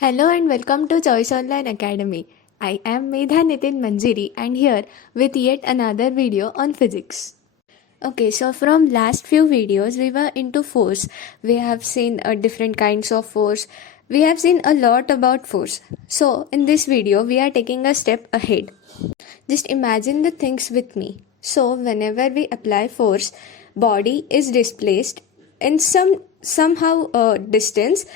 Hello and welcome to Choice Online Academy. I am Medha Nitin Manjiri and here with yet another video on physics. Okay, so from last few videos we were into force. We have seen different kinds of force. We have seen a lot about force. So in this video we are taking a step ahead. Just imagine the things with me. So whenever we apply force, body is displaced in somehow distance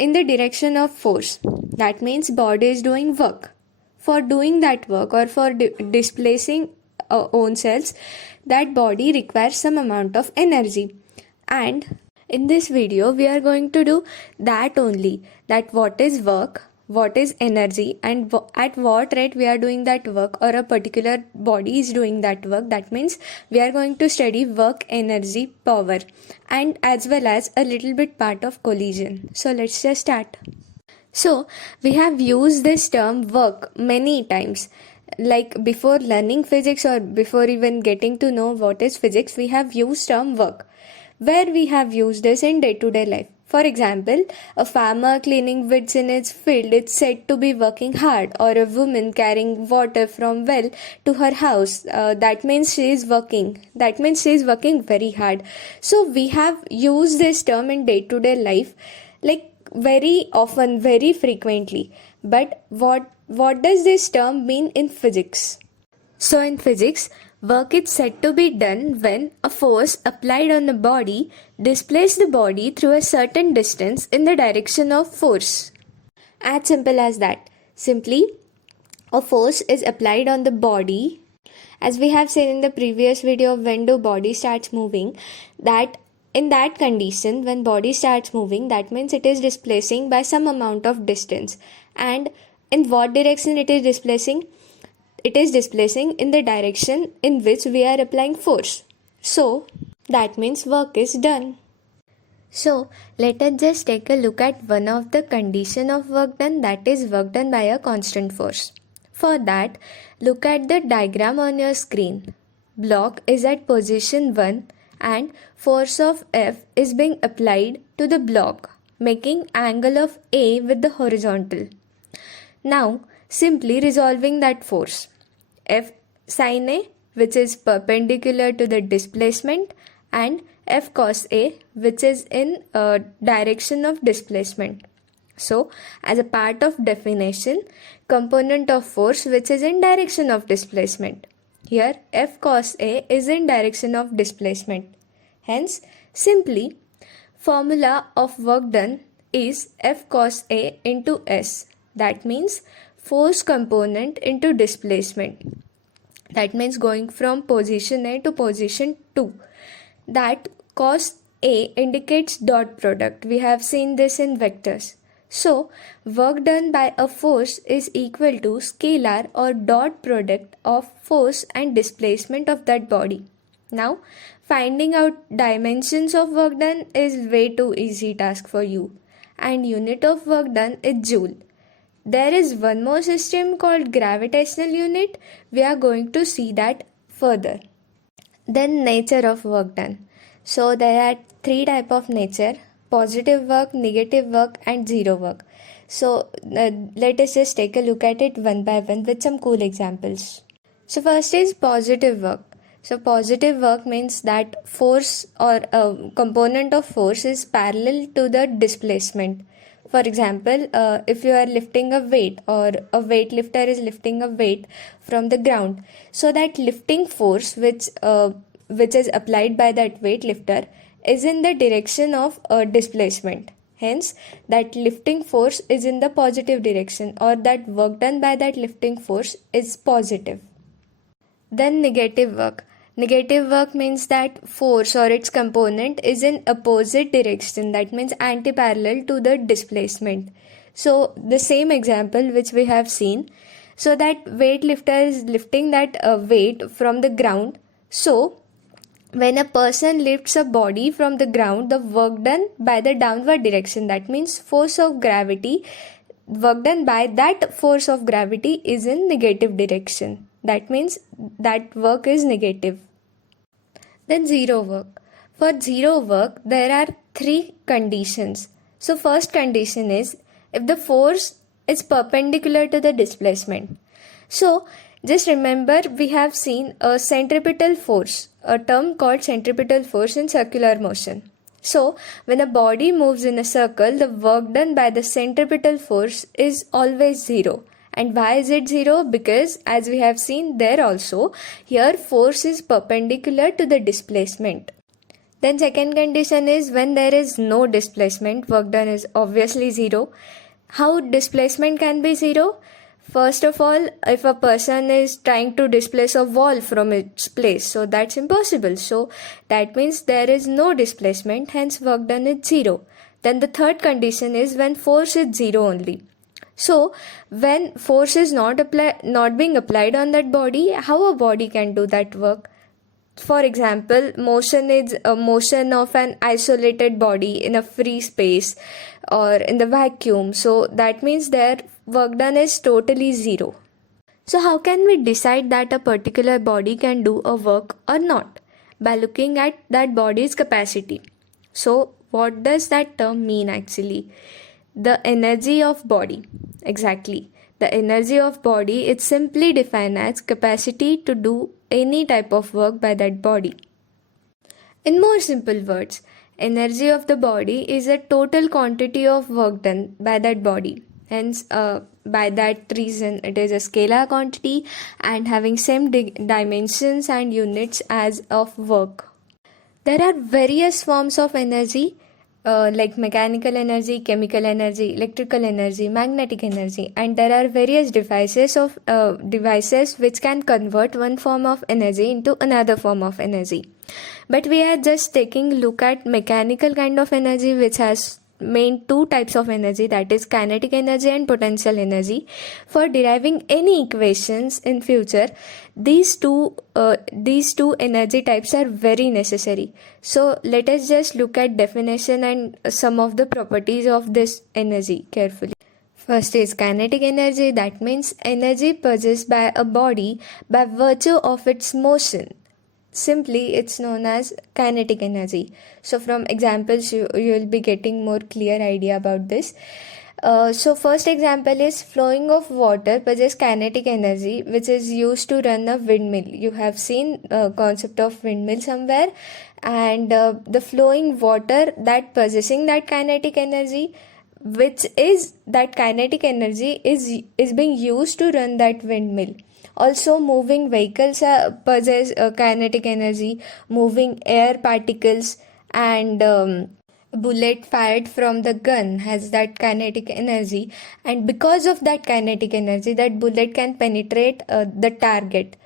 in the direction of force. That means body is doing work. For doing that work or for displacing own cells, that body requires some amount of energy. And in this video we are going to do that only, that what is work, what is energy, and at what rate we are doing that work, or a particular body is doing that work. That means we are going to study work, energy, power, and as well as a little bit part of collision. So let's just start. So we have used this term work many times. Like before learning physics or before even getting to know what is physics, we have used term work, where we have used this in day-to-day life. For example, a farmer cleaning weeds in his field is said to be working hard, or a woman carrying water from well to her house. That means she is working. That means she is working very hard. So we have used this term in day-to-day life, like very often, very frequently. But what does this term mean in physics? So in physics, work is said to be done when a force applied on a body displaces the body through a certain distance in the direction of force. As simple as that. Simply, a force is applied on the body. As we have seen in the previous video, when the body starts moving, that in that condition, when body starts moving, that means it is displacing by some amount of distance. And in what direction it is displacing? It is displacing in the direction in which we are applying force. So that means work is done. So let us just take a look at one of the condition of work done, that is work done by a constant force. For that, look at the diagram on your screen. Block is at position 1 and force of F is being applied to the block, making angle of A with the horizontal. Now simply resolving that force, F sin A, which is perpendicular to the displacement, and F cos A, which is in direction of displacement. So as a part of definition, component of force which is in direction of displacement. Here F cos A is in direction of displacement. Hence simply formula of work done is F cos A into S. That means force component into displacement. That means going from position A to position 2. That cos A indicates dot product. We have seen this in vectors. So work done by a force is equal to scalar or dot product of force and displacement of that body. Now finding out dimensions of work done is way too easy task for you, and unit of work done is joule. There is one more system called gravitational unit. We are going to see that further. Then nature of work done. So there are three types of nature: positive work, negative work, and zero work. So let us just take a look at it one by one with some cool examples. So first is positive work. So positive work means that force or a component of force is parallel to the displacement. For example, if you are lifting a weight, or a weightlifter is lifting a weight from the ground, so that lifting force which is applied by that weightlifter is in the direction of displacement. Hence, that lifting force is in the positive direction, or that work done by that lifting force is positive. Then negative work. Negative work means that force or its component is in opposite direction. That means anti-parallel to the displacement. So the same example which we have seen. So that weightlifter is lifting that weight from the ground. So when a person lifts a body from the ground, the work done by the downward direction, that means force of gravity, work done by that force of gravity is in negative direction. That means that work is negative. Then zero work. For zero work, there are three conditions. So first condition is if the force is perpendicular to the displacement. So just remember, we have seen a centripetal force, a term called centripetal force in circular motion. So when a body moves in a circle, the work done by the centripetal force is always zero. And why is it zero? Because as we have seen there also, here force is perpendicular to the displacement. Then second condition is when there is no displacement, work done is obviously zero. How displacement can be zero? First of all, if a person is trying to displace a wall from its place, so that's impossible. So that means there is no displacement, hence work done is zero. Then the third condition is when force is zero only. So when force is not being applied on that body, how a body can do that work? For example, motion is a motion of an isolated body in a free space or in the vacuum. So that means their work done is totally zero. So how can we decide that a particular body can do a work or not? By looking at that body's capacity. So what does that term mean actually? The energy of body. Exactly. The energy of body is simply defined as capacity to do any type of work by that body. In more simple words, energy of the body is a total quantity of work done by that body. Hence, by that reason, it is a scalar quantity and having same dimensions and units as of work. There are various forms of energy like mechanical energy, chemical energy, electrical energy, magnetic energy, and there are various devices which can convert one form of energy into another form of energy. But we are just taking a look at mechanical kind of energy, which has main two types of energy, that is kinetic energy and potential energy. For deriving any equations in future, these two energy types are very necessary. So let us just look at definition and some of the properties of this energy carefully. First is kinetic energy, that means energy possessed by a body by virtue of its motion. Simply, it's known as kinetic energy. So from examples, you will be getting more clear idea about this. So first example is flowing of water possesses kinetic energy, which is used to run a windmill. You have seen concept of windmill somewhere, and the flowing water that possessing that kinetic energy, which is that kinetic energy is being used to run that windmill. Also, moving vehicles possess kinetic energy, moving air particles, and bullet fired from the gun has that kinetic energy, and because of that kinetic energy, that bullet can penetrate the target.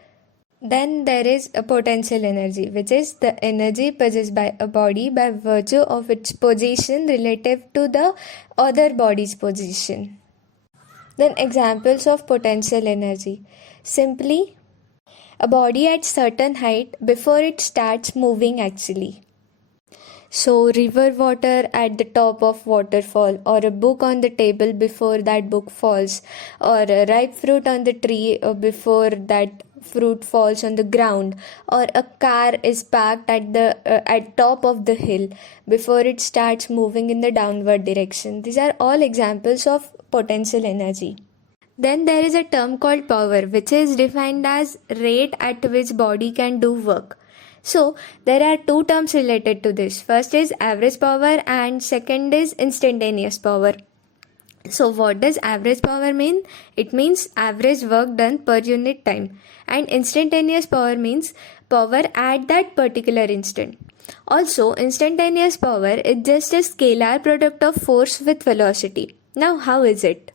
Then there is a potential energy, which is the energy possessed by a body by virtue of its position relative to the other body's position. Then examples of potential energy. Simply, a body at certain height before it starts moving actually. So river water at the top of waterfall, or a book on the table before that book falls, or a ripe fruit on the tree before that fruit falls on the ground, or a car is parked at top of the hill before it starts moving in the downward direction. These are all examples of potential energy. Then there is a term called power, which is defined as rate at which body can do work. So there are two terms related to this. First is average power and second is instantaneous power. So what does average power mean? It means average work done per unit time. And instantaneous power means power at that particular instant. Also, instantaneous power is just a scalar product of force with velocity. Now how is it?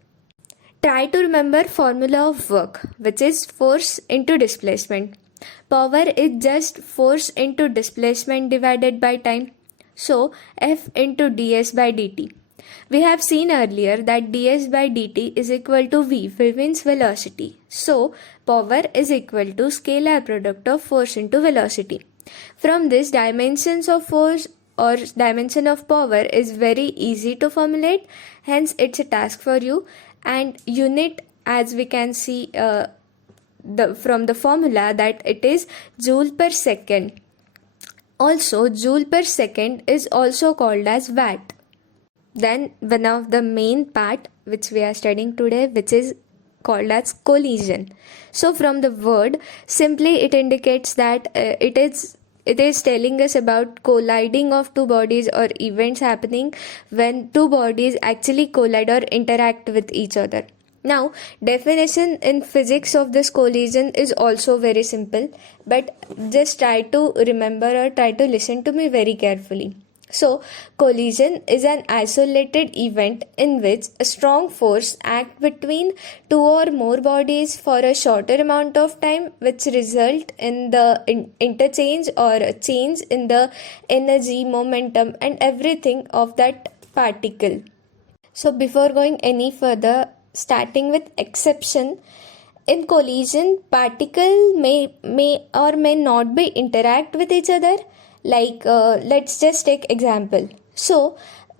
Try to remember formula of work, which is force into displacement. Power is just force into displacement divided by time. So F into ds by dt. We have seen earlier that ds by dt is equal to v, v means velocity. So power is equal to scalar product of force into velocity. From this, dimensions of force or dimension of power is very easy to formulate. Hence, it's a task for you. And unit, as we can see from the formula, that it is joule per second. Also, joule per second is also called as watt. Then one of the main part which we are studying today, which is called as collision. So from the word, simply it indicates that it is telling us about colliding of two bodies or events happening when two bodies actually collide or interact with each other. Now, definition in physics of this collision is also very simple, but just try to remember or try to listen to me very carefully. So, collision is an isolated event in which a strong force acts between two or more bodies for a shorter amount of time, which result in the interchange or a change in the energy, momentum, and everything of that particle. So, before going any further, starting with exception, in collision, particle may or may not be interact with each other. Like let's just take example. So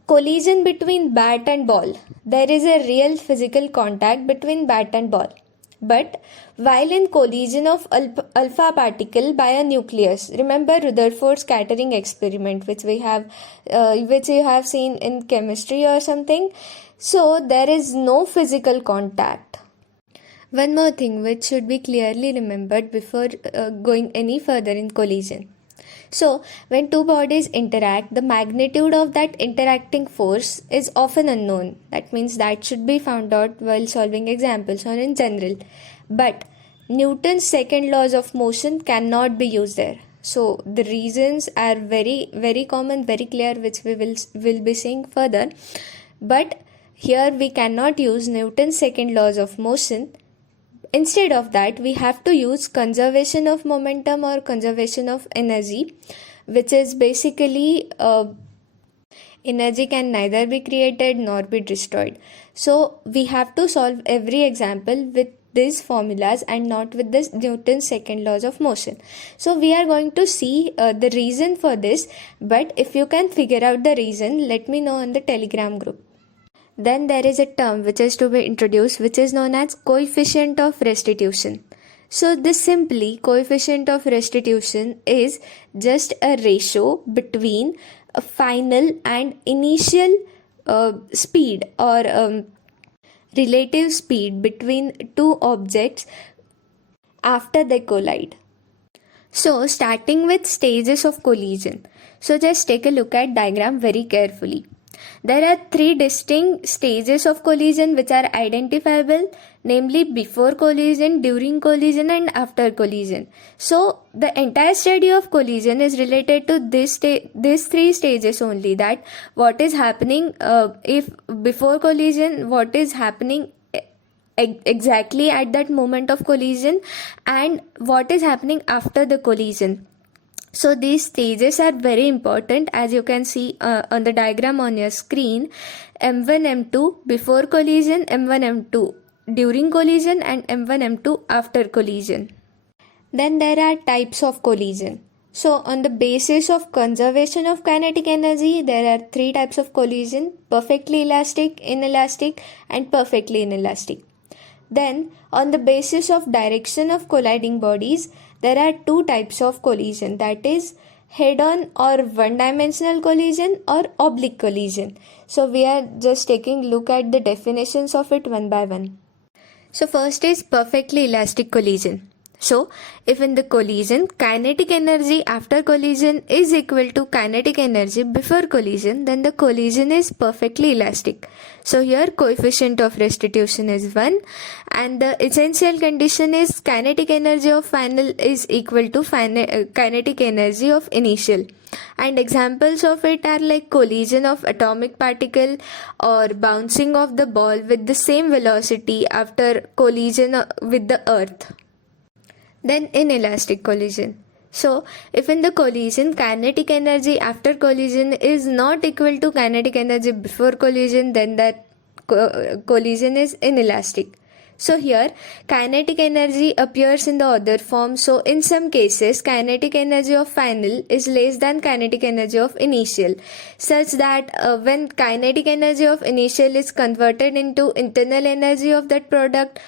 collision between bat and ball. There is a real physical contact between bat and ball. But while in collision of alpha particle by a nucleus, remember Rutherford scattering experiment, which you have seen in chemistry or something. So there is no physical contact. One more thing which should be clearly remembered before going any further in collision. So, when two bodies interact, the magnitude of that interacting force is often unknown. That means that should be found out while solving examples or in general. But Newton's second laws of motion cannot be used there. So, the reasons are very, very common, very clear, which we will be seeing further. But here we cannot use Newton's second laws of motion. Instead of that, we have to use conservation of momentum or conservation of energy, which is basically energy can neither be created nor be destroyed. So we have to solve every example with these formulas and not with this Newton's second laws of motion. So we are going to see the reason for this, but if you can figure out the reason, let me know in the Telegram group. Then there is a term which is to be introduced, which is known as coefficient of restitution. So this simply coefficient of restitution is just a ratio between a final and initial speed or relative speed between two objects after they collide. So starting with stages of collision. So just take a look at diagram very carefully. There are three distinct stages of collision which are identifiable, namely before collision, during collision and after collision. So the entire study of collision is related to these three stages only, that what is happening if before collision, what is happening exactly at that moment of collision, and what is happening after the collision. So these stages are very important, as you can see on the diagram on your screen. M1, M2 before collision, M1, M2 during collision and M1, M2 after collision. Then there are types of collision. So on the basis of conservation of kinetic energy, there are three types of collision: perfectly elastic, inelastic and perfectly inelastic. Then on the basis of direction of colliding bodies, there are two types of collision, that is head-on or one-dimensional collision or oblique collision. So we are just taking a look at the definitions of it one by one. So first is perfectly elastic collision. So if in the collision, kinetic energy after collision is equal to kinetic energy before collision, then the collision is perfectly elastic. So here coefficient of restitution is 1 and the essential condition is kinetic energy of final is equal to kinetic energy of initial. And examples of it are like collision of atomic particle or bouncing of the ball with the same velocity after collision with the earth. Then inelastic collision. So if in the collision, kinetic energy after collision is not equal to kinetic energy before collision, then that collision is inelastic. So here kinetic energy appears in the other form. So in some cases, kinetic energy of final is less than kinetic energy of initial, such that when kinetic energy of initial is converted into internal energy of that product,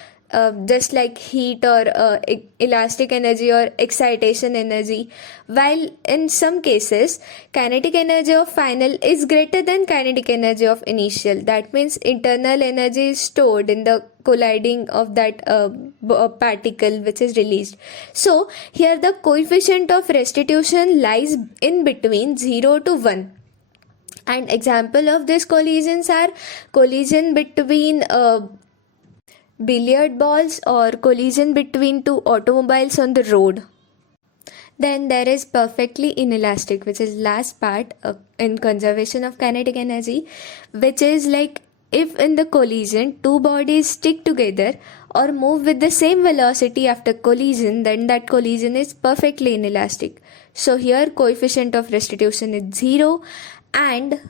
just like heat or elastic energy or excitation energy, while in some cases kinetic energy of final is greater than kinetic energy of initial. That means internal energy is stored in the colliding of that particle which is released. So here the coefficient of restitution lies in between 0 to 1. And example of these collisions are collision between billiard balls or collision between two automobiles on the road. Then there is perfectly inelastic, which is last part in conservation of kinetic energy, which is like if in the collision two bodies stick together or move with the same velocity after collision, then that collision is perfectly inelastic. So here coefficient of restitution is 0, and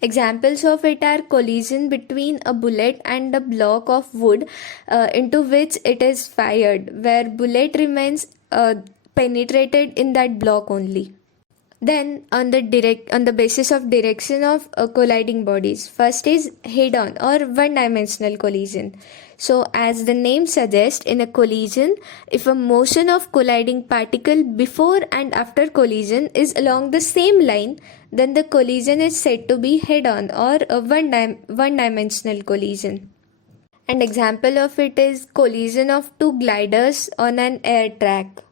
examples of it are collision between a bullet and a block of wood into which it is fired, where bullet remains penetrated in that block only. Then on the basis of direction of colliding bodies, first is head-on or one-dimensional collision. So as the name suggests, in a collision, if a motion of colliding particle before and after collision is along the same line, then the collision is said to be head-on or a one-dimensional collision. An example of it is collision of two gliders on an air track.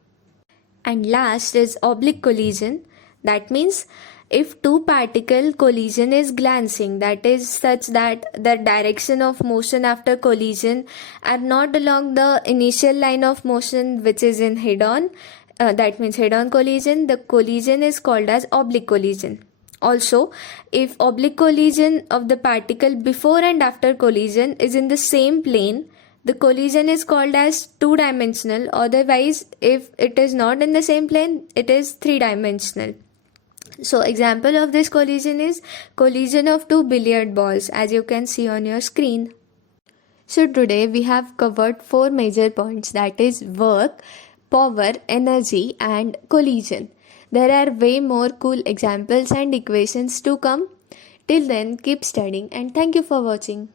And last is oblique collision. That means if two particle collision is glancing, that is such that the direction of motion after collision are not along the initial line of motion which is in head-on, that means head-on collision, the collision is called as oblique collision. Also, if oblique collision of the particle before and after collision is in the same plane, the collision is called as two-dimensional. Otherwise, if it is not in the same plane, it is three-dimensional. So example of this collision is collision of two billiard balls, as you can see on your screen. So today we have covered 4 major points, that is work, power, energy and collision. There are way more cool examples and equations to come. Till then, keep studying and thank you for watching.